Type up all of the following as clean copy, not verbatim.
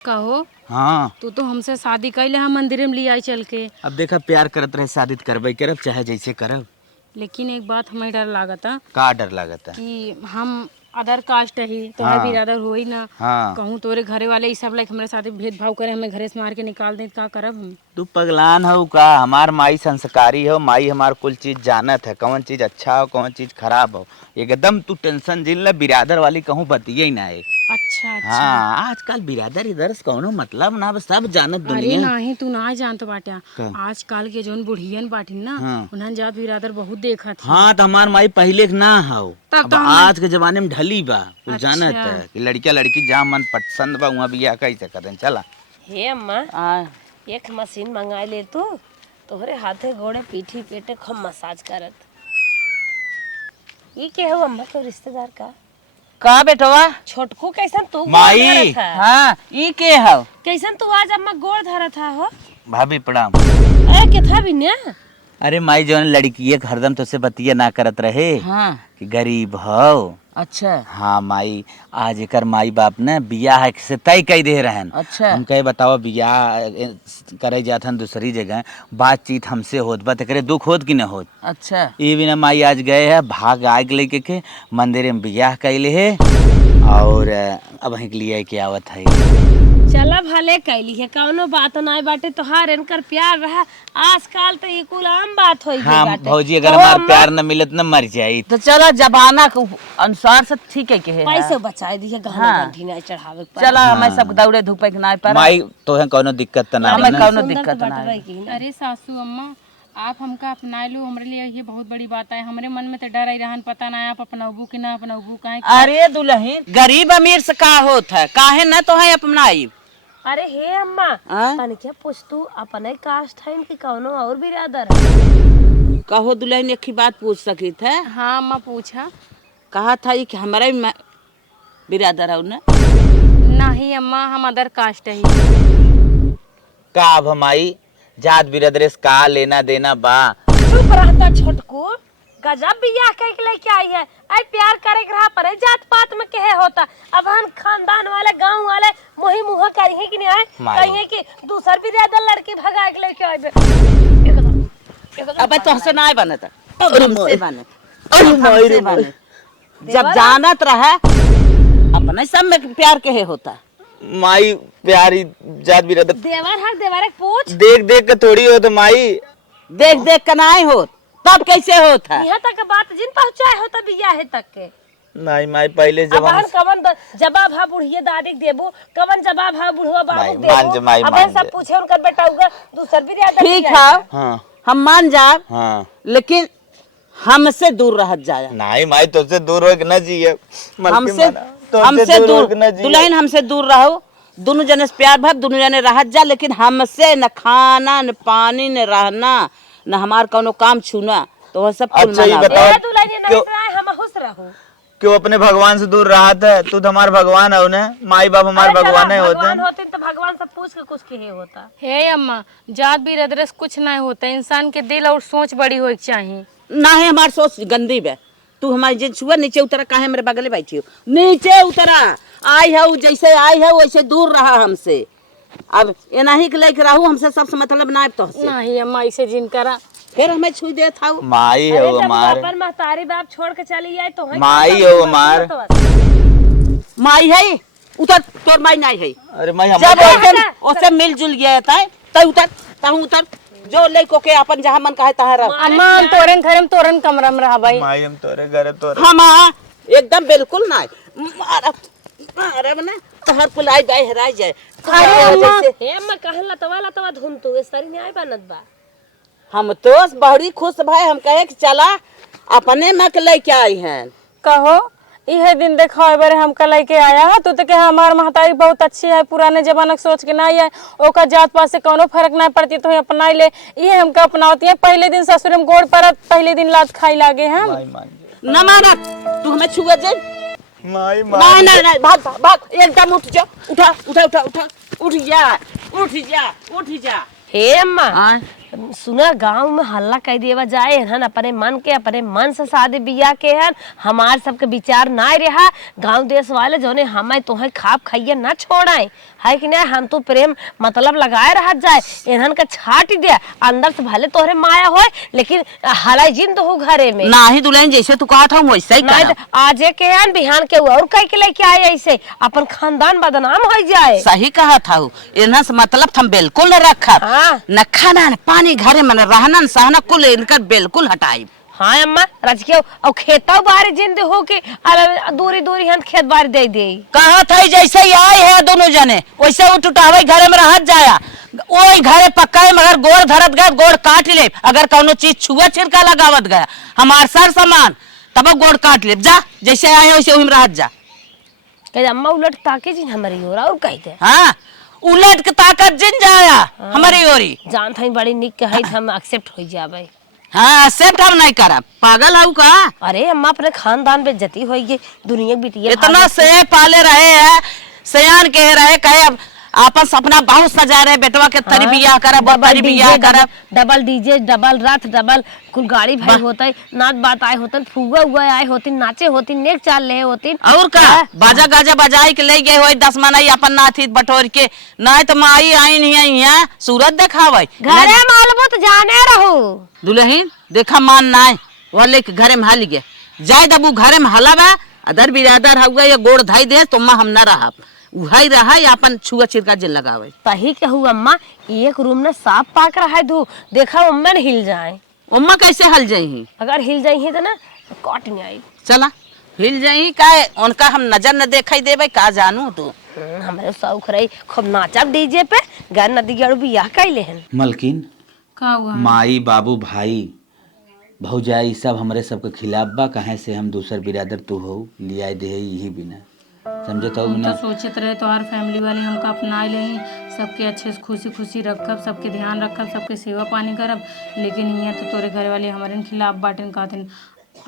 कहो। हाँ तू तो हमसे शादी कैले हम मंदिर में ले आई चल के। अब देखा प्यार करत रहे शादी करबे करब चाहे जैसे करब। लेकिन एक बात हमें डर लागता का डर लागता कि हम अदर कास्ट ही तो है हाँ। बिरादर हो ही ना। हाँ कहूँ तोरे घरे वाले ये सब लाइक हमारे साथ भेदभाव करे हमें घरे से मार के निकाल दे का करब हम। तू पगलान हो का? हमार माई संस्कारी हो, माई हमार कुल चीज जानत है, कौन चीज अच्छा हो कौन चीज खराब हो। एकदम तू टेंशन जिन ला, बिरादर वाली कहूँ बतिये ही ना है। अच्छा अच्छा। हाँ आजकल बिरादर इधर से कौनो मतलब ना, बस सब जानत अरे दुनिया। नाही तू ना जानत बाटा। का? आजकल के जोन बुढ़ियन बाटिन ना हाँ। उन्हन जात बिरादर बहुत देखा थी। हाँ तो हमार माई पहले के ना हो, तब अब तो आज के जमाने में ढली बा। तू अच्छा। जानत है कि लड़का लड़की जहाँ मन पसंद बा वहाँ बियाह कैसे करन। चला हे अम्मा एक मशीन मंगा ले तू तोहरे हाथे गोड़े पीठी पेटे खूब मसाज करत। ये के हो अम्मा तो रिश्तेदार का बेटवा? छोटकू कैसन तू माई। गोड़ धरत है? हाँ ई के हो? कैसन तू आज अम्मा गोड़ धरत है हो? भाभी प्रणाम। ए के था बिन्या? अरे माई जो लड़की एक हरदम तो से बतिया ना करत रहे हाँ कि गरीब हो। अच्छा हाँ माई आज एकर माई बाप ने बियाह से तय कई दे रहन। अच्छा। हम कहे बताओ बियाह करे जात हन दूसरी जगह, बातचीत हमसे होत बा तेरे दुख होत कि न होत। अच्छा ये बिना माई आज गए है भाग आग लेके के मंदिर में बियाह कैले है और अब वहीं के लिए के आवत है। चला भले कैली है कौनो बात नाय बाटे तोहार इनकर प्यार रहा आजकल तो ये कुल आम बात होई हाँ बाटे। भौजी अगर तो हमार अम्मा प्यार न मिलत न मर जाई। तो चला जमाना के अनुसार से ठीक है के है। पैसे बचाए दिए गहना हाँ। गंठी नहीं चढ़ावे के चला हमें सब दौड़े धूपे के ना पर माई तो है कोनो दिक्कत त ना हमें बा। कौनो सुंदर दिक्कत तो ना बटवा है। की ना। अरे सासू अम्मा आप हमका अपना लो हमारे लिए ये बहुत बड़ी बात है। हमारे मन में तो डर ही रहन पता ना आप अपनाबू कि ना अपनाबू काहे। अरे दुल्हन गरीब अमीर से का होत है काहे न तो है अपनाई। अरे हे अम्मा हाँ? तने क्या पूछ तू अपने कास्ट है कि कौनो और बिरादर? कहो दुल्हन एक ही बात पूछ सकी थे। हाँ अम्मा पूछा। कहा था ये कि हमारे बिरादर हो ना? नहीं अम्मा हम अदर कास्ट ही। का अब हमारी जात बिरदरे से का लेना देना बा। चुप रहता छोटकू गजब बियाह कह के लेके आई है। आई प्यार करे के रहा पर जात पात में कहे होता। अब हम खानदान वाले गांव वाले मोही मुहा करिए कि नहीं आए कहिए कि दूसर बिरादर लड़की भगा के लेके आए। अबे तो हसे ना बनत अरे हमसे माई। बनत अरे माई रे हमसे माई। बनत। जब जानत रहे अपने सब में प्यार कहे होता। माई प्यारी जात बिरदर देवर हर देवर एक पूछ देख देख के थोड़ी हो तो माई। देख देख के ना होत तब कैसे होता है? यहाँ तक बात जिन पहुंचाए होता बियाह है तक के। नहीं माई पहले अब जमाने हम कवन जवाब हा बुढ़िया दादी देबू कवन जवाब हा बुढ़वा बाबू माई, मान देबू। जा, माई, अब मान सब जा। पूछे उनकर बेटा होगा दूसर बिरादर ठीक बियाह है हाँ हम मान जाए हाँ। लेकिन हमसे दूर रह जाए। नहीं माई तुझसे दूर हो के न जिए। हमसे दूर दुल्हन हमसे दूर रहो। दोनों जने से प्यार भाव दोनों जने रह जा लेकिन हमसे न खाना न पानी न रहना न हमार कोनो काम छूना तो वह सब कुल अच्छा, ये मना बताओ। ए दुल्हन नहीं क्यों- सुनाए हम खुश रहू। क्यों अपने भगवान से दूर रहा था? तू तो हमारे भगवान है ना, माई बाप हमारे अरे भगवान चला, होते भगवान हैं। होते तो भगवान से पूछ के कुछ कहे होता। हे अम्मा जात बिरादर से कुछ नहीं होता। इंसान के दिल और सोच बड़ी होनी चाहिए। ना है हमार सोच गंदी बे। तू हमारी जिन छुआ नीचे उतरा काहे मेरे बगले बैठी हो? नीचे उतरा आई है जैसे आई है वैसे दूर रहा हमसे। अब एना ही के लेके रहू हमसे सबसे मतलब ना तो से। नहीं अम्मा ऐसे जिन करा फिर हमें छुई देत हाउ। माई है अरे वो जब हमारे। अपन महतारी बाप छोड़ के चली जाए तो माई है वो हमार। माई है उतर तोर माई नहीं है। अरे माई जब हमारे ओसे ओसे मिलजुल गया था तो उतर ताहू उतर जो लेको के अपन जहां मन कहे तहां रह। अम्मा हम तोरन घर में तोरन कमरा में रहा भाई। माई हम तोरे घर तोरे। हम एकदम बिल्कुल ना मारा मारा ना तहर पुलाई बाई हराई जाए। अरे अम्मा हे अम्मा कहन लतवा धुन तू इस तरी न्याय बनत बा। हम तो बड़ी खुश भाई हम कहे कि चला अपने मक लेके आई हैं। कहो यह दिन देखो बारे हमका लेके आया है तो के हमार महतारी बहुत अच्छी है पुराने जमाना के सोच के नहीं है ओका जात पात से कोनो फर्क नहीं पड़ती तो अपना ले ये हमका अपनाती है। पहले दिन ससुर में गोड़ परत पहले दिन लात खाई लागे हम। माई मान जा। न मारा तू हमें छुआ जे माई नहीं नहीं नहीं भाग भाग भाग एकदम उठ जा उठ जा उठ जा। हे अम्मा सुना गांव में हल्ला कह देवा जाए हन अपने मन से शादी बियाह के हन हमार सबके विचार ना रहा गांव देश वाले जोने हमें तोहे खाप खाइए ना छोड़ाए है कि नहीं हम तो प्रेम मतलब लगाए रह जाए इन्हन का छाट दे अंदर से भले तोहरे माया होए लेकिन हलाई जिंद हो घरे में ना ही दुल्हन जैसे तू कहा था वैसे ही नहीं करब। आजे के हन बिहान के और कह के लेके आए ऐसे अपन खानदान बदनाम हो जाए। सही कहा था इन्हा से मतलब हम बिल्कुल न रखब। हाँ। न खाना न पानी घरे में न रहना न सहना कुल इनका बिल्कुल हटाई। हाँ अम्मा रज के और खेता बारे जिंद हो के दूरी दूरी हम खेत बार दे दे कहा था जैसे ही आए है दोनों जने वैसे उठ उठावे घरे में रहत जाया ओई घरे पक्का मगर गोड़ धरत गया गोड़ काट ले अगर कोनो चीज छुआ छिड़का लगावत गया हमार सर सामान तब गोड़ काट ले जा जैसे आए वैसे वही में रहत जा। कह अम्मा उलट ताके जी हमारी ओर और कहते हाँ उलट के ताकत जिन जाया हमारी ओरी जान था बड़ी निक कहे हम एक्सेप्ट हो जावे। हाँ एक्सेप्ट हम नहीं करब पागल हूँ का। अरे अम्मा अपने खानदान पे जती होगी दुनिया की बिटिया इतना से पाले रहे हैं सयान कह रहे कहे अब आपन सपना बहुत सजा रहे बेटवा के तरी बियाह करब तरी बियाह करब डबल डीजे डबल रथ डबल कुल गाड़ी भाई होता है नाच बात आए होते फुगा हुआ आए होती नाचे होती नेक चाल ले होती और का बाजा गाजा बजाई के ले गए हो 10 मनाई अपन नाथी बटोर के नहीं तो माई आई नहीं यहाँ सूरत दिखावे घरे मालूम तो जाने रहो दुल्हन देखा मान ना वो लेके घरे में हल गए जाए दबू घरे में हलावा अदर बिरादर हुआ या गोड़ धाई दे तो हम ना रहा वही रहा या अपन छुआ छिड़का जिन लगावे तही कहू अम्मा एक रूम में साफ पाक रहा है धू देखा उम्मा न हिल जाए उम्मा कैसे हल जाई अगर हिल जाई तो ना काट नहीं आई चला हिल जाई का उनका हम नजर न देखाई देवे का जानू तू हमारे शौक रही खूब नाचब डीजे पे गान नदी गड़ू बियाह कैले हन मलकिन का हुआ माई बाबू भाई भौजाई सब हमरे सबके खिलाफ बा कहे से हम दूसर बिरादर तू हो लिया दे यही बिना समझत हो हम ना। तो सोचत रहे तो हर फैमिली वाले हमका अपना ले सबके अच्छे से खुशी खुशी रखब सबके ध्यान रखब सबके सेवा पानी करब लेकिन यहाँ तो तोरे घर वाले हमारे खिलाफ बाटन कहते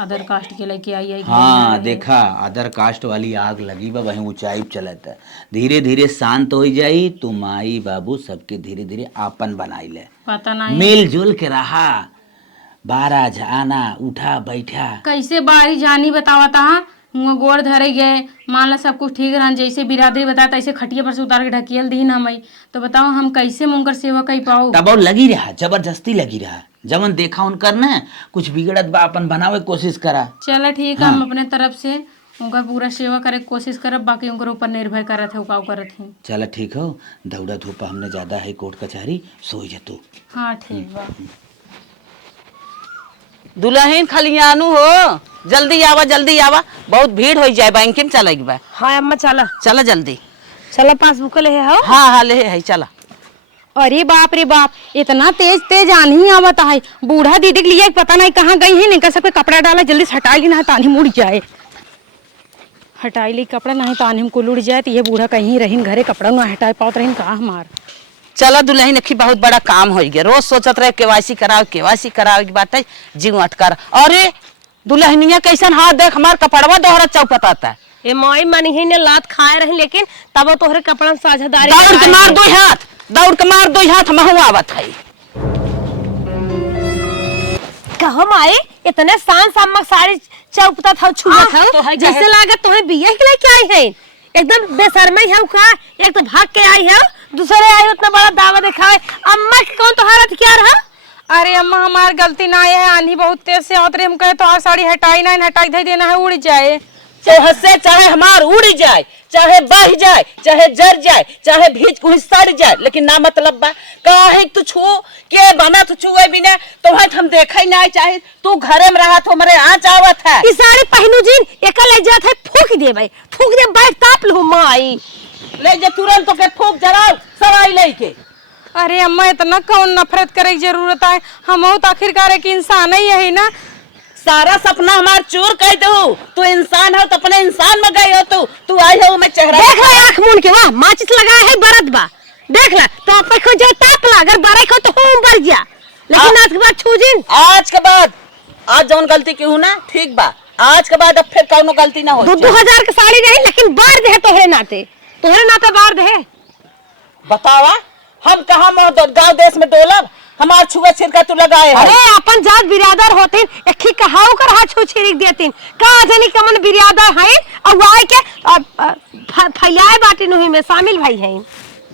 अदर कास्ट के लेके आई हाँ देखा अदर कास्ट वाली आग लगी बा वहीं ऊंचाई चलत है धीरे धीरे शांत हो जाई तू माई बाबू सबके धीरे धीरे आपन बनाई ले पता नहीं मिलजुल के रहा बारा जाना उठा बैठा कैसे बारी जानी बतावा था हुआ गोड़ धरे गए मान ला सब कुछ ठीक रहा जैसे बिरादरी बताता ऐसे खटिया पर से उतार के ढकियल दी ना मई तो बताओ हम कैसे मुंकर सेवा कर पाओ तब और लगी रहा जबरदस्ती लगी रहा जवन देखा उनकर न कुछ बिगड़त बा अपन बनावे कोशिश करा चलो ठीक है हम अपने तरफ से उनका पूरा सेवा करे के कोशिश करब बाकी उनकर ऊपर निर्भर करत है उकाव करत है। चला ठीक हो दौड़ा धूपा हमने ज्यादा है कोर्ट कचहरी सो जा तू। हाँ ठीक बा दुल्हन खलियानू हो जल्दी आवा बहुत भीड़ हो जाए बैंक में चला बा। हाँ अम्मा चला चला जल्दी चला पासबुक ले हो हाँ ले है चला। अरे बाप इतना तेज तेज आंधी आवत है बूढ़ा दीदी के लिए पता नहीं कहाँ गई है नहीं सबके कपड़ा डाला जल्दी से हटा ली ना तानी मुड़ जाए हटाई ली कपड़ा नहीं तानी हमको उड़ जाए तो ये बूढ़ा कहीं रहीन घरे कपड़ा ना हटाए पाओ रहीन कहाँ हमार चला दुल्हन अखी बहुत बड़ा काम हो गया रोज सोचत रहे केवाईसी करावे की बात है जीव अटकर। अरे दुल्हनिया कैसन हाथ देख हमार कपड़वा दोहरा चौपता है ए माई मनी ही ने लात खाए रही लेकिन तब तोहरे कपड़ा साझेदारी दौड़ के मार दो हाथ महू आवत है। कहो माई इतने शान सम्मक साड़ी चौपता था छुआ था तो है जैसे लागत तुम्हें बियाह के लेके आई है एकदम बेशर्मी है का एक तो भाग के आई है दूसरे आई उतना बड़ा दावा दिखाए अम्मा के कौन तो हालत क्या रहा। अरे अम्मा हमार गलती ना है आंधी बहुत तेज से होत रही हम कहे तो आ साड़ी हटाई ना हटाई दे देना है उड़ जाए से चाहे हमार उड़ जाए चाहे बह जाए चाहे जर जाए चाहे भीज को सड़ जाए लेकिन ना मतलब बा काहे तू छू के बना तू छुए बिना तो हम देखे ना चाहे तू घरे में रहा तो हमरे आँच आवत है ई साड़ी पहनू जीन एकल ले जात है फूक दे बैठ ताप लो माई ले जे तुरंत तो के फूक जराओ सवाई लेके। अरे अम्मा इतना कौन नफरत करे की जरूरत है हम तो आखिरकार एक इंसान ही है ना सारा सपना हमार चूर कर दो तू इंसान हो तो अपने इंसान में गई हो तू आई हो मैं चेहरा देख ले आँख मूंद के वाह माचिस लगाया है बरद बा देख ले तो आप को जो ताप ला अगर बारे को तो हम बर जा लेकिन आज के बाद छूजिन आज के बाद आज जौन गलती की हूं ना ठीक बा आज के बाद अब फिर कौनो गलती ना हो 2000 की साड़ी नहीं लेकिन बार दे तोहरे नाते बार दे बतावा हम कहाँ गाँव देश में डोलब हमार छुआ छिड़का तू लगाए है। अरे अपन जात बिरादर होतीन एक ही कहाऊ कर हाथ छू छिड़क देतीन का जानी कमन बिरादर हैं और आए के फैयाए बाटी नुही में शामिल भाई हैं।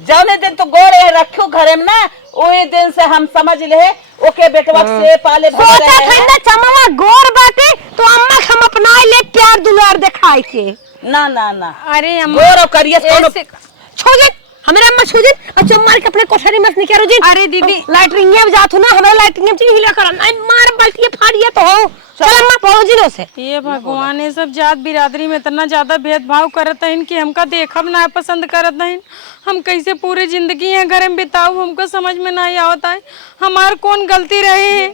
जौने दिन तू गोरे रखो घरे में ना ओए दिन से हम समझ ले ओके बेटवा से पाले भरे सोचा रहे था हैं। ना चमवा गोर बाटे तो अम्मा हम अपना ले प्यार दुलार दिखाए के ना ना ना अरे अम्मा गोर और करिए कोनो छोजे हमारे अम्मा छोजे और चम्मार के अपने कोठरी में निकालो जी। अरे दीदी लैटरिन में जात हो ना हमारे लैटरिन में चीज हिला कर नहीं मार बाल्टी फाड़िए तो हो चल अम्मा पहुंच जिनो से। ये भगवान ये सब जात बिरादरी में इतना ज्यादा भेदभाव करत हैं कि हमका देखब ना पसंद करत नहीं। हम कैसे पूरी जिंदगी यहाँ घर में बिताऊ हमको समझ में नहीं आवता है। हमार कौन गलती रहे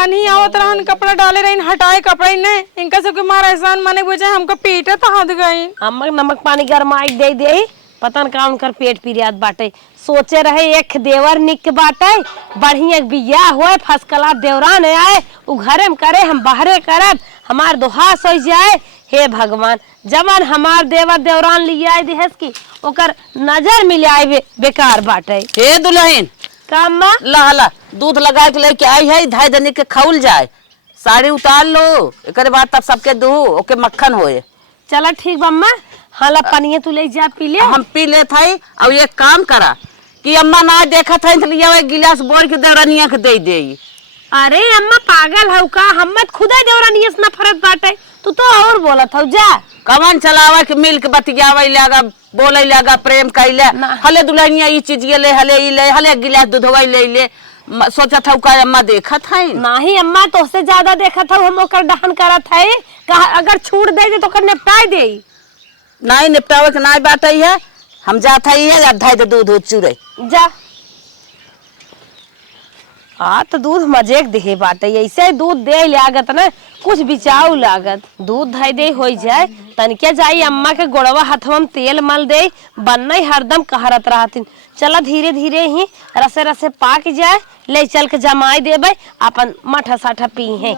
आनी आवत रहन कपड़ा डाले रही हटाए कपड़ा ही नहीं इनका सबके हमारा एहसान माने बुझे हमको पीटे तो हाथ गई। अम्मा नमक पानी गरमाई दे दे पतन का उनकर पेट पिरियाद बाटे सोचे रहे एक देवर निक बाटे बढ़िया बिया होए फसकला देवरान आए उ घरे में करे हम बाहरे करब हमार दोहास हो जाए। हे भगवान जमन हमार देवर देवरान लिए आए दिहस की ओकर नजर मिलाए बेकार बाटे। हे दुल्हन का अम्मा ला दूध लगा के लेके आई है धाई दनी के खाउल जाए साड़ी उतार लो एक बाद तब सबके दू ओके मक्खन होए। चला ठीक बम्मा हाला पनिया तू ले जा पी ले हम पी ले थाई और ये काम करा कि अम्मा ना देखा था तो लिया गिलास बोर के देवरानिया के दे दे। अरे अम्मा पागल हौ का हम खुदा देवरानिया से नफरत बाटे तू तो और बोलत हौ जा कवन चलावा के मिल के बतियावे लगा बोले लगा प्रेम कैले हले दुल्हनिया ई चीज ये ले हले ई ले हले गिलास दूधवा ले सोचा था का अम्मा देखा था नहीं अम्मा तो से ज्यादा देखा था हम ओकर दहन करत है कहा अगर छूट दे दे तो कर निपटाई दे नहीं निपटावे के नहीं बात है हम जात है अधाई तो दूध चूरे जा हाँ तो दूध मजे दे बाटे ऐसे दूध दे लागत ना कुछ बिचाऊ लागत दूध धाई दे हो जाए तनिके जाई अम्मा के गोड़वा हाथवा में तेल मल दे बनना हरदम कहरत रहतिन चला धीरे धीरे ही रसे रसे पाक जाए ले चल के जमाई देबे अपन मठा साठा पी है।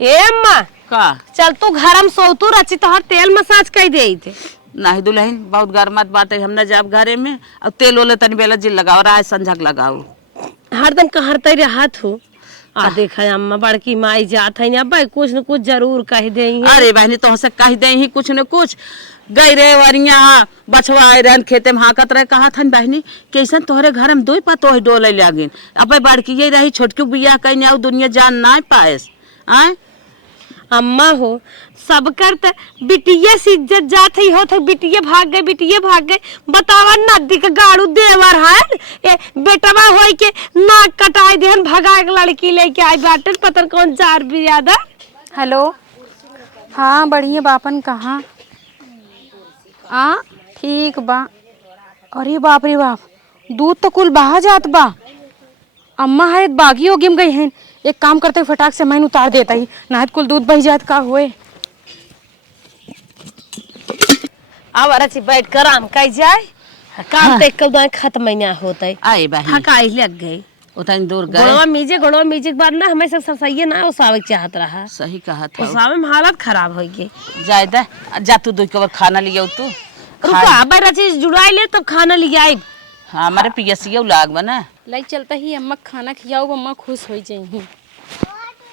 ए अम्मा का चल तू घर में सोतू रची तो हर तेल मसाज कर दे थे नहीं दुल्हन बहुत गरमत बात है हम न जाब घरे में अब तेल ओले तनी बेला जिल लगाओ राय संझक लगाओ हरदम कहरते रहत हो आ देखा अम्मा बड़की माई जात है अब कुछ न कुछ जरूर कह दे। अरे बहनी तो से कह दे ही कुछ न कुछ गई रे वरिया बछवा आए रहन खेते में हाकत रहे कहा था बहनी कैसन तोहरे घर में दो पतो है डोले लागिन अब बड़की ये रही छोटकी बिया कहीं और दुनिया जान ना पाएस आए अम्मा हो सब कर बिटिया से इज्जत जात ही होत बिटिया भाग गए बतावा नदी के गाड़ू देवर है बेटवा होई के नाक कटाई देहन भगा के लड़की लेके आई बाटे पता कौन चार बिरादर। हेलो हाँ बढ़िया बापन कहाँ आ ठीक बा। अरे बाप रे बाप दूध तो कुल बहा जात बा अम्मा है बागी हो गिम गई हैं एक काम करते फटाक से मैंने उतार देता ही नाहत कुल दूध बह जात का होए। अब रची बैठ कर आम कह जाए काम देख कर खत्म ना होता है आए बहनी थकाई लग गई उतनी दूर गए गोड़वा मीजे के बाद ना हमेशा सही ना उसावे चाहत रहा सही कहा था उसावे में हालत खराब हो गई जाए दे जा तू दो कबर खाना लिया तू रुका अब रची जुड़ाई ले तो खाना ले आई। हाँ हमारे पियसिया लाग बना लाई चलता ही अम्मा खाना खियाओ अम्मा खुश हो जाएगी।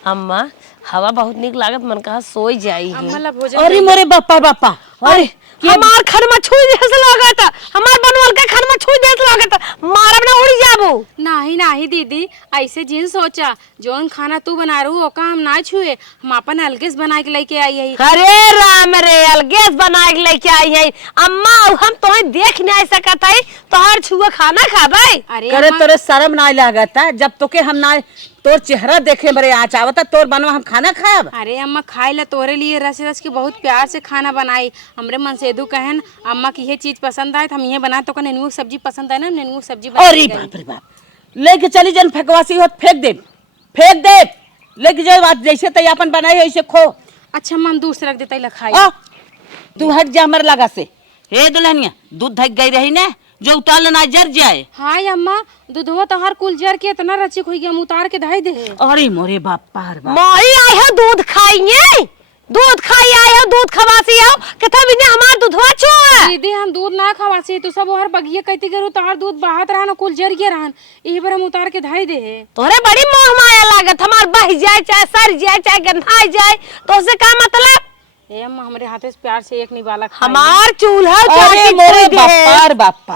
अम्मा हवा बहुत निक लागत मन कहा सोई जाई अम्मा ला भोजन अरे मोरे बापा अरे हमार खरमा छुई देस लागत हमार बनवल के खरमा छुई देस लागत मारब ना उड़ जाबो। नहीं दीदी ऐसे जिन सोचा जोन खाना तू बना रहू ओका हम ना छुए हम अपन अलगेस बना के लेके आई है। अरे राम रे अलगेस बना के लेके आई है अम्मा हम तो देख नहीं सकत है तोहर छुआ खाना खाबे। अरे करे तोरे शर्म ना लागत जब तोके हम ना तोर चेहरा देखे बरे आँच आवता तोर बनवा हम खाना खाब। अरे अम्मा खाए ला तोरे लिए रस रस के बहुत प्यार से खाना बनाई हमरे मन से दू कहन अम्मा की ये चीज पसंद आए तो हम ये बनाए तो नेनुआ सब्जी पसंद है ना नेनुआ सब्जी अरे बाप रे बाप लेके चली जन फेकवासी हो फेंक दे लेके जाए बात जैसे तय अपन बनाई ऐसे खो। अच्छा हम दूसरा रख देता खाई तू हट जा हमारे लगा से हे दुल्हनिया दूध धक गई रही ना जो उतार ना जर जाए। हाय अम्मा दूधवा तो हर कुल जर के इतना रचिक हो गया हम उतार के धाई दे। अरे मोरे बाप पार बाप माई आई है दूध खाएंगे दूध खाई आए हो, दूध खवासी हो, कितना बिना हमार दूधवा छुआ। दीदी हम दूध ना खवासी, तू सब हर बगिया कहती करू तार दूध बहात रहा ना कुल जर गया रहन, यही बार हम उतार के धाई दे। तोरे बड़ी मोह माया लागत, हमार बह जाए चाहे सर जाए चाहे गंधाई जाए, तो उससे का मतलब। ए अम्मा हमरे हाथे से प्यार से एक निवाला खा हमार चूल्हा अरे चाके मोरे छोड़ दे, बापा रे बापा,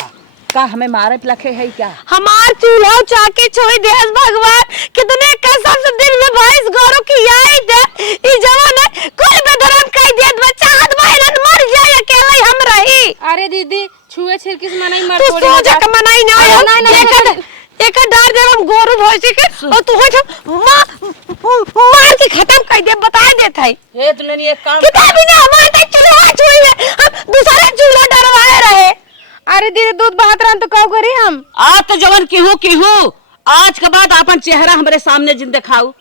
का हमें मारे लखे है क्या? हमार चूल्हा चाके छोड़ दे भगवान। कितने कसम से दिन में भैंस गोरू की आई दे, ई जवान है कोई बेधरम कह दे, बच्चा हाथ बहन मर जाए अकेले हम रही। अरे दीदी छुए छिरकिस मनाई मर तू थोड़ी सो ना जा के मनाई ना हो, एक डार जब हम गोरू भैंस के और तू हो मार के खत्म कर दे, बता देत है। हे तुमने ये काम कितना बिना हमारे तक चूल्हा छुई है, हम दूसरा चूल्हा डरवाए रहे। अरे दीदी दूध बहात रहन तो कहो करी हम। आज तो जवन केहू आज के बाद अपन चेहरा हमरे सामने जिन दिखाऊ,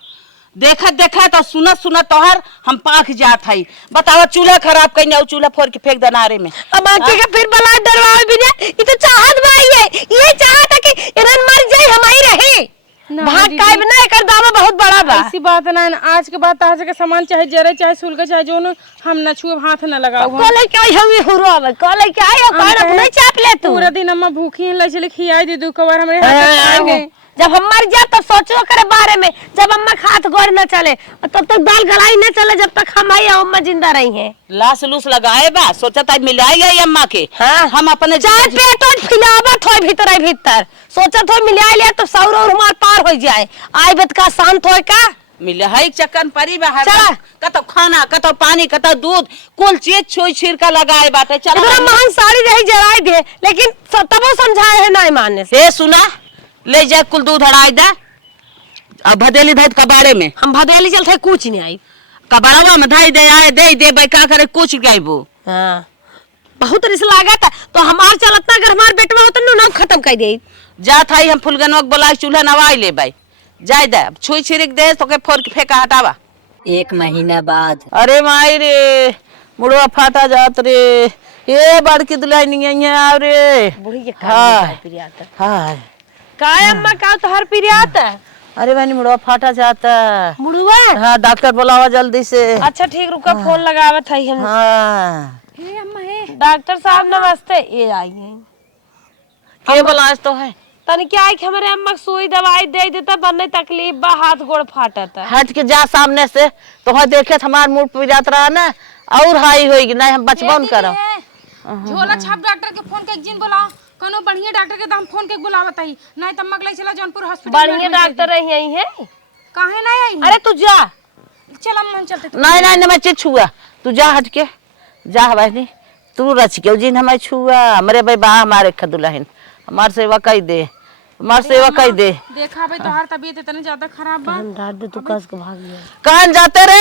देखत देखत और सुनत सुनत तोहर हम पाख जात हई। बताओ चूल्हा खराब कहीं और चूल्हा फोड़ के फेंक देना रे में। अब आके का फिर बला डरवाए बिना, ये तो चाहत भाई है, ये चाहत है कि इरन मर जाए हमारी रहे। भाग दीदी। कायब ना कर दावा बहुत बड़ा बा। ऐसी बात ना है ना, आज के बाद ताजे का सामान चाहे जरे चाहे सुलगे चाहे जो हम न छुए हाथ न लगाओ। कॉले क्या हम ही हुरो अब कॉले क्या है कौन अपने चाप ले तू। पूरा दिन अम्मा भूखी हैं, ले चले खियाई दे दो कवर हमारे हाथ तक खाएंगे। जब हम मर जाए तब सोचो करे बारे में, जब अम्मा खात गोर न चले तब तक दाल गलाई न चले, जब तक हम आई अम्मा जिंदा रही हैं। लाश लूस लगाए बा, सोचा था मिलाई गई अम्मा के। हाँ। हम अपने चार पेटो खिलावत होय भीतर भीतर, सोचत हो मिला लिया तो सौर और हमार पार हो जाए, आई बत का शांत होय का। मिले हई चक्कन परी बाहर चला। कतो खाना कतो पानी कतो दूध कुल चीज छुई छिड़का लगाए बाटे। चला इतना महान साड़ी रही जराई दे, लेकिन तबो समझाए है नहीं मानने से। ए सुना, ले जा कुल दूध हड़ाई दे। अब भदेली धाई कबारे में, हम भदेली चलते कुछ नहीं आई। कबारवा में धाई दे आए दे भाई का करे कुछ गायबो। हाँ बहुत रिस लागत है, तो हमार चलत ना अगर हमार बेटवा होत न नाम खत्म कर दे। जात हई हम फुलगनवा के बोला चूल्हा नवाई ले भाई, जाय दे छुई छिड़क दे तो के फोड़ के फेंका हटावा। 1 महीना बाद। अरे माई रे मुड़वा फाटा जात रे, ये बड़की दुलाई नहीं है आ रे। बुढ़ी के हाँ। पिरियात हाय काय अम्मा का तो हर पिरियात है। अरे बहनी मुड़वा फाटा जाता। मुड़ुआ हाँ डॉक्टर बुलावा जल्दी से। अच्छा ठीक रुका, फोन लगावत है हम। हाँ हे अम्मा हे डॉक्टर साहब नमस्ते, ये आई हैं। के बुलास तो है। तनी क्या है कि हमारे अम्मा सुई दवाई दे देता, बनने तकलीफ बा, हाथ गोड़ फाटता। हट के जा सामने से, तो है देखे हमार मुंह पिरात रहा ना और हाई होगी नहीं, हम बचपन करो। झोला छाप डॉक्टर के फोन के एक दिन बुलाओ, कोनो बढ़िया डॉक्टर के दाम फोन के बुलावत ही नहीं तब मगलाई चला जौनपुर हॉस्पिटल। बढ़िया डॉक्टर रही यही है। काहे नहीं आई? अरे तू जा। चल अम्मा हम चलते। नहीं नहीं नहीं मैं चीज छुआ, तू जा हट के जा बहनी, तू रच के जिन हमें छुआ हमरे भाई बा हमारे खदुलहिन हमार सेवा कई दे, हमार सेवा कई दे। देखा भाई तोहार तबीयत इतनी ज्यादा खराब बा। डांट दे तू कस के भाग गया। कहां जाते रे,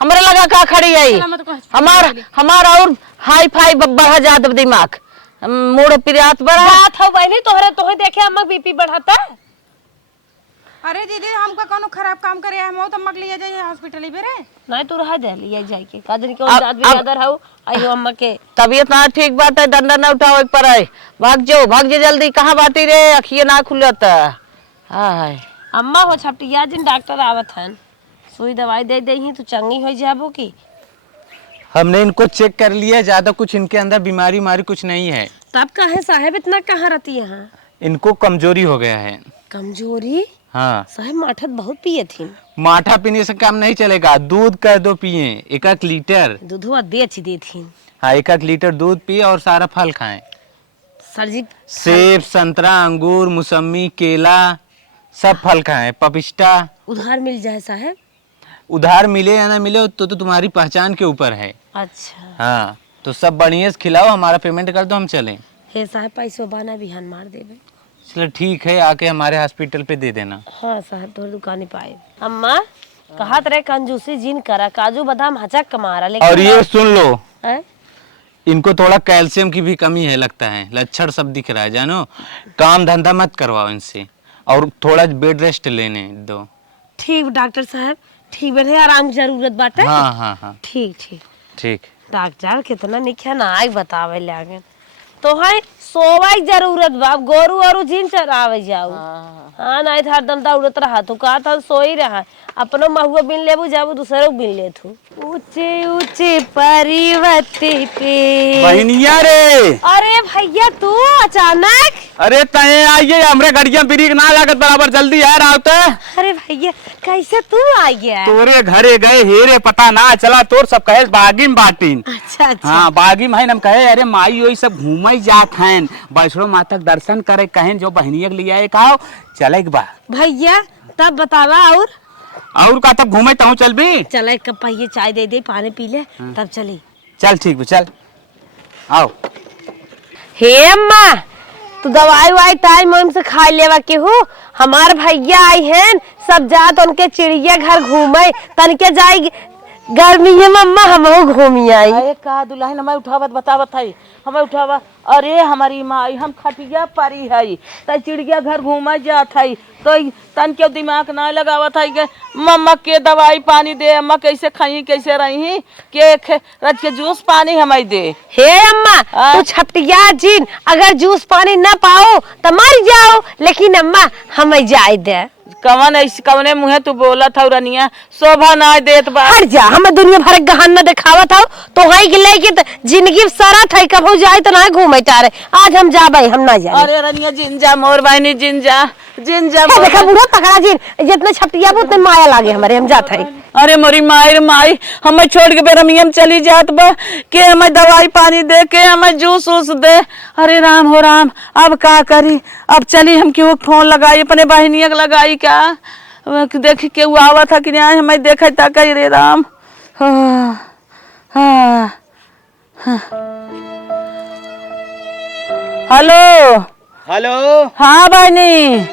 हमरे लगा का खड़ी आई। चला मैं तो हॉस्पिटल हमार और हाई फाई बढ़ा जात दिमाग, मोड़ पिरियात बढ़ा। बात हो बहनी तोहरे तोहे देखे अम्मा बीपी बढ़ाता। अरे दीदी हमका कोनो खराब काम करे हम तो मग लिया जाए हॉस्पिटल ही बेरे। नहीं तू रह दे लिया जाए के काजन के जात बिरादर हो आई हो अम्मा के। तबीयत ना ठीक बात है, डंडा ना उठाओ पर आए, भाग जाओ जल्दी। कहाँ बाटी रे, अखिए ना खुलत। हाय अम्मा हो छपटिया जिन डॉक्टर आवत हन, सुई दवाई दे दे ही तू चंगी हो जाबो की। हमने इनको चेक कर लिया, ज्यादा कुछ इनके अंदर बीमारी मारी कुछ नहीं है। तब कहे साहेब इतना कहाँ रहती यहाँ? इनको कमजोरी हो गया है। कमजोरी? हाँ साहेब माठत बहुत पिए थी। माठा पीने से काम नहीं चलेगा, दूध कर दो पिए 1 लीटर। दूधवा दे अच्छी दे थी। हाँ 1 लीटर दूध पिए और सारा फल खाएं। सर जी सेब संतरा अंगूर मौसमी केला सब फल खाएं, पपिस्ता। उधार मिल जाए साहेब? उधार मिले या ना मिले तो तुम्हारी पहचान के ऊपर है। अच्छा हाँ तो सब बढ़िया से खिलाओ, हमारा पेमेंट कर दो, हम चलें। हे साहब पैसो बाना बिहान मार देबे। चलो ठीक है, आके हमारे हॉस्पिटल पे दे देना। हाँ साहब तोर दुकाने पाए। अम्मा कहत रहे कंजूसी जिन करा, काजू बादाम हचक कमारा, लेकिन और ये सुन लो, हैं? इनको थोड़ा कैल्शियम की भी कमी है लगता है, लक्षण सब दिख रहा है जानो। काम धंधा मत करवाओ इनसे और थोड़ा बेड रेस्ट लेने दो। ठीक डॉक्टर साहब, ठीक बैठे, आराम की जरूरत बाटे। हाँ हाँ हाँ ठीक ठीक। ठीक। डॉक्टर कितना निखा ना आग बतावे लागे तो है सोवाई जरूरत बा। अब गोरू और जिन चरावे जाऊ। हाँ नहीं था हरदम दौड़त रहा तू कहा था सोई रहा अपनो महुआ बिन लेबू जाबू दूसरे बिन ले तू। ऊंचे ऊंचे पर्वत पे। बहनिया रे, अरे भैया तू अचानक। अरे तय आइए हमरे गड़िया ब्रेक ना लागत बराबर, जल्दी यार आवते। अरे भैया कैसे तू आ गया? तोरे घरे गए हेरे पता ना चला, तोर सब कहे बागिम बाटिन। अच्छा अच्छा। हाँ बागिम है, हम कहे अरे माई वही सब घूमई जात हैं, वैष्णो माता के दर्शन करे कहें जो बहनिया के लिए आए कहा चले बा। भैया तब बतावा और का तब घूमे तहु चल भी। चले एक कप पहिए चाय दे दे पानी पी ले तब चली। चल ठीक बा चल आओ। हे अम्मा तू दवाई वाई टाइम वाइम से खा लेवा के हो। हमार भैया आई हैं सब जात उनके चिड़िया घर घूमे तनके जाई गर्मी है मम्मा हम घूमी आई। अरे का दुल्हन हमें उठावत बतावत है, हमें उठावा। अरे हमारी माई हम खटिया पारी है त चिड़िया घर घूमा जात है तो तन के दिमाग ना लगावत है के मम्मा के दवाई पानी दे, अम्मा कैसे खाई कैसे रही के रच के जूस पानी हमें दे। हे अम्मा तू छपटिया जिन अगर जूस पानी ना पाओ तो मर जाओ, लेकिन अम्मा हमें जाए दे। कवन ऐसी कवने मुहे तू बोला था रनिया शोभा ना देत बा। हट जा हमें दुनिया भर गहन न दिखावा था तो हाई के लेके तो जिंदगी सारा थे कब जाए तो ना घूमे तारे। आज हम जाबे हम ना जाए। अरे रनिया जिंजा मोर बहनी जिंजा जिंजा देखा बुढ़ा तगड़ा जिन जितने छपटिया उतने माया लागे हमारे हम जाते हैं। अरे मोरी माई माई हमें छोड़ के बेरमियम चली जात बा के हमें दवाई पानी दे के हमें जूस वूस दे। अरे राम हो राम अब का करी, अब चली हम क्यों फोन लगाई अपने बहनिया लगाई क्या देख के वो आवा था कि नहीं हमें देखे तक रे राम। हाँ हाँ हाँ। हेलो हेलो हाँ बहनी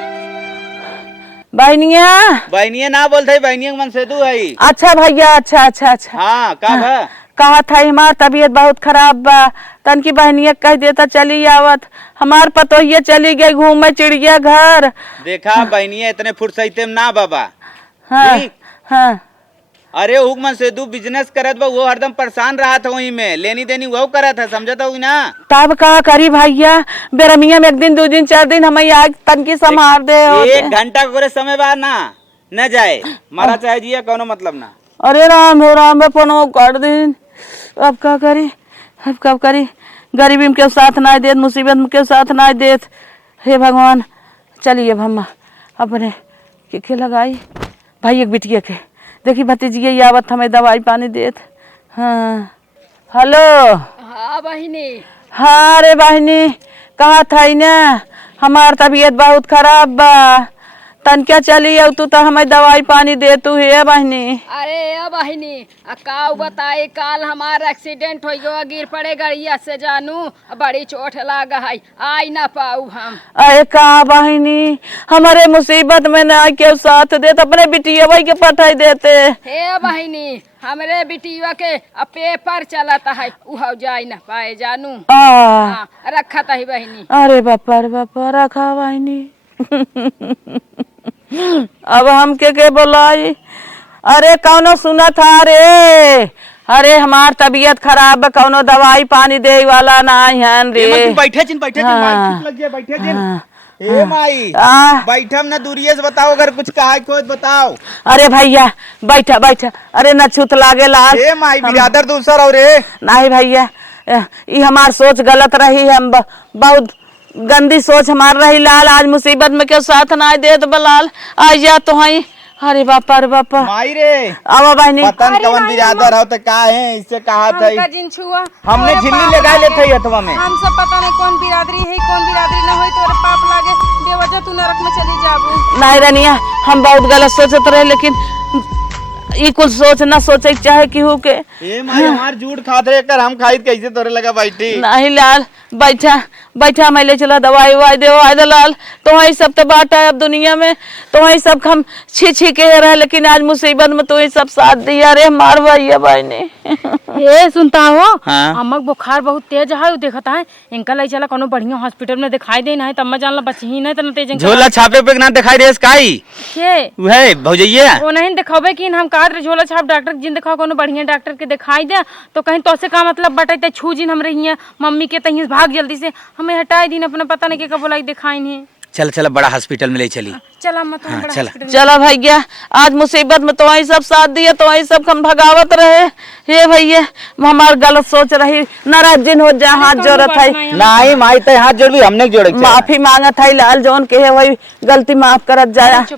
बहनिया बहनिया ना बोलते बहनिया के मन से तू है। अच्छा भैया अच्छा अच्छा अच्छा। हाँ का बा? कहा था हमार तबीयत बहुत खराब बा तन की बहनिया कह देता चली आवत हमार पतोहिया चली गई घूमे चिड़िया घर। देखा बहनिया इतने फुर्सते में ना बाबा। हाँ ठीक? हाँ। अरे हुक्म से तू बिजनेस करत बा वो हरदम परेशान रहा था वही में लेनी देनी वो करत है समझता हुई ना। तब का करी भैया बेरमिया में एक दिन दो दिन चार दिन हमें आग तन की संभार दे। एक घंटा को समय बाद ना न जाए मारा चाहे जिया कोनो मतलब ना। अरे राम हो राम पनो कर दिन अब का करी, अब कब करी, गरीबी में के साथ ना देत मुसीबत में के साथ ना देत। हे भगवान चलिए अब हम अपने के लगाई भाई एक बिटिया के देखी भतीजिया ये आवत हमें दवाई पानी देत। हाँ हेलो। हाँ बहिनी। हाँ रे बहनी कहा था ना हमार तबीयत बहुत खराब बा तन क्या चली अब तू तो हमें दवाई पानी दे तू है बहनी। अरे बहिनी का बताए काल हमारा एक्सीडेंट हो गया गिर पड़े गड़िया से जानू बड़ी चोट लागा है आई ना पाऊ हम। अरे का बहनी हमारे मुसीबत में ना के साथ देते अपने बिटिया भाई के पठाई देते। हे बहिनी हमरे बिटिया के पेपर चलाता है उह जाई ना पाए जानू। हाँ, रखा था ही बहिनी। अरे बापा रखा बहनी अब हम के बोलाई। अरे कौनो सुना था रे अरे हमार तबीयत खराब है कौनो दवाई पानी दे वाला ना है रे। बैठे जिन बैठे जिन माई लग गया बैठे जिन। ए माई बैठम ना दूरिये से बताओ अगर कुछ कहा खोज बताओ। अरे भैया बैठा बैठा अरे न छूत लागे लाल। ए माई बिरादर दूसरा और रे नहीं भैया ये हमार सोच गलत रही है बहुत गंदी सोच हमार रही लाल। आज मुसीबत में क्यों साथ ना दे तो बलाल आ जा तो हई। अरे बापा माई रे आवा बहनी पतन कवन बिरादर हो तो का है इससे कहा था जिन छुआ हमने झिल्ली लगा लेते ही हथवा में। हम सब पता नहीं कौन बिरादरी है कौन बिरादरी ना हो तोरा पाप लागे बेवजह तू नरक में चली जाबू। नहीं रनिया हम बहुत गलत सोचते रहे लेकिन ये कुछ सोच ना सोचे चाहे केहू के। ए माई हमार झूठ खात रहे कर हम खाई कैसे तोरे लगा बैठी। नहीं लाल बैठा बैठा मैं ले चला दवाई वाई दे लाल तो वही सब तो बाटा है अब दुनिया में तो वही सब हम छी के रहे लेकिन आज मुसीबत में तो ही सब साथ दिया रे मार भैया भाई ने। ए सुनता हो हाँ? अम्मा बुखार बहुत तेज है देखता है इनका ले चला कोनो बढ़िया हॉस्पिटल में दिखाई दे ना है तब मैं जानला बची ही नहीं तो तेज झोला छापे पे ना दिखाई दे काई के वह भौजैया वो नहीं दिखावे कि हम का कहत रहे झोला छाप डॉक्टर जिन दिखाओ कोनो बढ़िया डॉक्टर के दिखाई दे तो कहीं तो से का मतलब बटे छू जिन हम रही हैं मम्मी के तहीं भाग जल्दी से हमें हटाई दिन अपना पता नहीं के कब बोलाई दिखाई नहीं। चल चल बड़ा हॉस्पिटल में ले चली। चला मत हाँ, बड़ा चला। हॉस्पिटल में। चला भैया आज मुसीबत में तो वही सब साथ दिया तो वही सब हम भगावत रहे। हे भैया हमार गलत सोच रही नाराज जिन हो जा हाथ जोड़त है नहीं माई ते हाथ जोड़ भी हमने जोड़े माफी मांगत है लाल जौन के है वही गलती माफ करत जाया।